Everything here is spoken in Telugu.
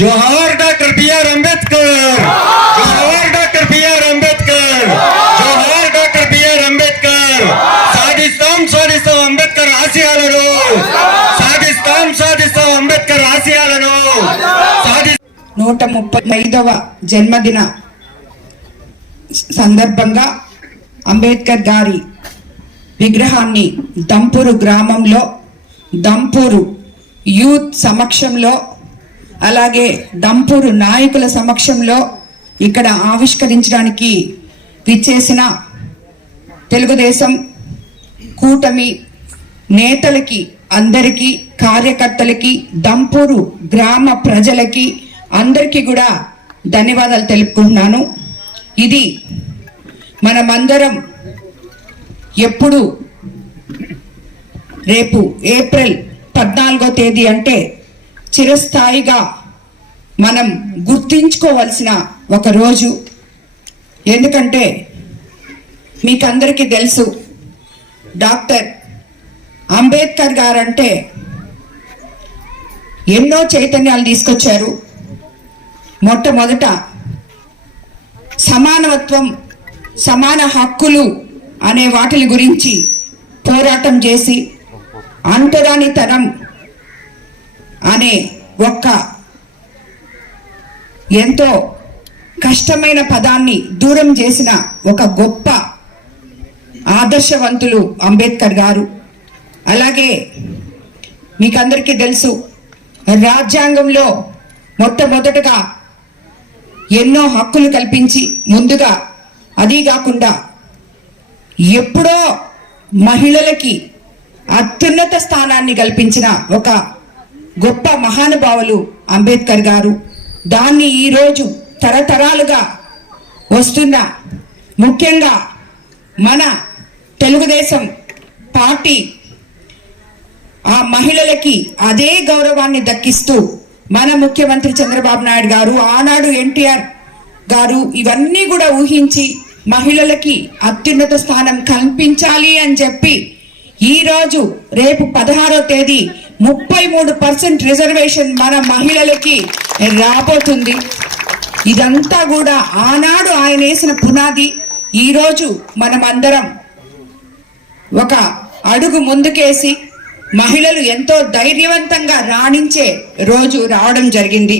जोहार डॉक्टर बी.आर. अंबेडकर, जोहार डॉक्टर बी.आर. अंबेडकर, जोहार डॉक्टर बी.आर. अंबेडकर. సాధిస్తాం అంబేద్కర్ ఆశయాలను, సాధిస్తాం అంబేద్కర్ ఆశయాలను. 135వ జన్మదిన సందర్భంగా అంబేద్కర్ గారి విగ్రహాన్ని దంపూరు గ్రామంలో దంపూరు యూత్ సమక్షంలో అలాగే దంపూరు నాయకుల సమక్షంలో ఇక్కడ ఆవిష్కరించడానికి విచ్చేసిన తెలుగుదేశం కూటమి నేతలకి అందరికీ కార్యకర్తలకి దంపూరు గ్రామ ప్రజలకి అందరికీ కూడా ధన్యవాదాలు తెలుపుకుంటున్నాను. ఇది మనమందరం ఎప్పుడు రేపు ఏప్రిల్ 14వ తేదీ అంటే చిరస్థాయిగా మనం గుర్తించుకోవాల్సిన ఒక రోజు. ఎందుకంటే మీకందరికీ తెలుసు డాక్టర్ అంబేద్కర్ గారంటే ఎన్నో చైతన్యాలు తీసుకొచ్చారు. మొట్టమొదట సమానత్వం, సమాన హక్కులు అనే వాటి గురించి పోరాటం చేసి అంటరానితనం అనే ఒక్క ఎంతో కష్టమైన పదాన్ని దూరం చేసిన ఒక గొప్ప ఆదర్శవంతులు అంబేద్కర్ గారు. అలాగే మీకందరికీ తెలుసు రాజ్యాంగంలో మొట్టమొదటగా ఎన్నో హక్కులు కల్పించి ముందుగా అది కాకుండా ఎప్పుడో మహిళలకి అత్యున్నత స్థానాన్ని కల్పించిన ఒక గొప్ప మహానుభావులు అంబేద్కర్ గారు. దాన్ని ఈరోజు తరతరాలుగా వస్తున్న ముఖ్యంగా మన తెలుగుదేశం పార్టీ ఆ మహిళలకి అదే గౌరవాన్ని దక్కిస్తూ మన ముఖ్యమంత్రి చంద్రబాబు నాయుడు గారు, ఆనాడు ఎన్టీఆర్ గారు ఇవన్నీ కూడా ఊహించి మహిళలకి అత్యున్నత స్థానం కల్పించాలి అని చెప్పి ఈరోజు రేపు 16వ తేదీ 33% రిజర్వేషన్ మన మహిళలకి రాబోతుంది. ఇదంతా కూడా ఆనాడు ఆయన వేసిన పునాది. ఈరోజు మనమందరం ఒక అడుగు ముందుకేసి మహిళలు ఎంతో ధైర్యవంతంగా రాణించే రోజు రావడం జరిగింది.